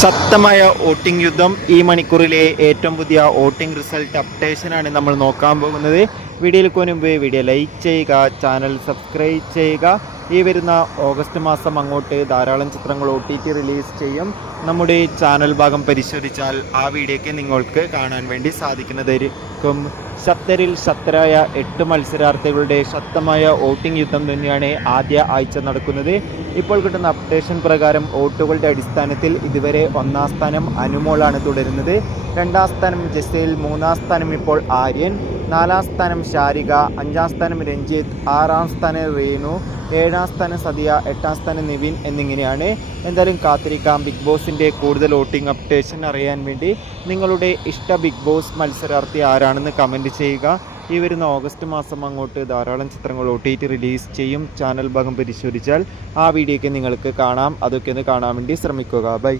ശക്തമായ വോട്ടിംഗ് യുദ്ധം. ഈ മണിക്കൂറിലെ ഏറ്റവും പുതിയ വോട്ടിംഗ് റിസൾട്ട് അപ്ഡേഷനാണ് നമ്മൾ നോക്കാൻ പോകുന്നത്. വീഡിയോയിലേക്ക് മുൻപ് വീഡിയോ ലൈക്ക് ചെയ്യുക, ചാനൽ സബ്സ്ക്രൈബ് ചെയ്യുക. ഈ വരുന്ന ഓഗസ്റ്റ് മാസം അങ്ങോട്ട് ധാരാളം ചിത്രങ്ങൾ OTT റിലീസ് ചെയ്യും. നമ്മുടെ ചാനൽ ഭാഗം പരിശോധിച്ചാൽ ആ വീഡിയോയ്ക്ക് നിങ്ങൾക്ക് കാണാൻ വേണ്ടി സാധിക്കുന്നതായിരിക്കും. ശക്തരിൽ ശക്തരായ 8 മത്സരാർത്ഥികളുടെ ശക്തമായ വോട്ടിംഗ് യുദ്ധം തന്നെയാണ് ആദ്യ ആഴ്ച നടക്കുന്നത്. ഇപ്പോൾ കിട്ടുന്ന അപ്ഡേഷൻ പ്രകാരം വോട്ടുകളുടെ അടിസ്ഥാനത്തിൽ ഇതുവരെ 1-ാം സ്ഥാനം അനുമോളാണ് തുടരുന്നത്. 2-ാം സ്ഥാനം ജസീൽ, 3-ാം സ്ഥാനം ഇപ്പോൾ ആര്യൻ, 4-ാം സ്ഥാനം ഷാരിക, 5-ാം സ്ഥാനം രഞ്ജിത്ത്, 6-ാം സ്ഥാനം റീനു, 7-ാം സ്ഥാനം സദിയ, 8-ാം സ്ഥാനം നിവിൻ എന്നിങ്ങനെയാണ്. എന്തായാലും കാത്തിരിക്കാം. ബിഗ് ബോസിൻ്റെ കൂടുതൽ വോട്ടിംഗ് അപ്ഡേഷൻ അറിയാൻ വേണ്ടി നിങ്ങളുടെ ഇഷ്ട ബിഗ് ബോസ് മത്സരാർത്ഥി ആരാണെന്ന് കമൻറ്റ് ചെയ്യുക. ഈ വരുന്ന ഓഗസ്റ്റ് മാസം അങ്ങോട്ട് ധാരാളം ചിത്രങ്ങൾ OTT റിലീസ് ചെയ്യും. ചാനൽ ഭാഗം പരിശോധിച്ചാൽ ആ വീഡിയോയ്ക്ക് നിങ്ങൾക്ക് കാണാം. അതൊക്കെ ഒന്ന് കാണാൻ വേണ്ടി ശ്രമിക്കുക. ബൈ.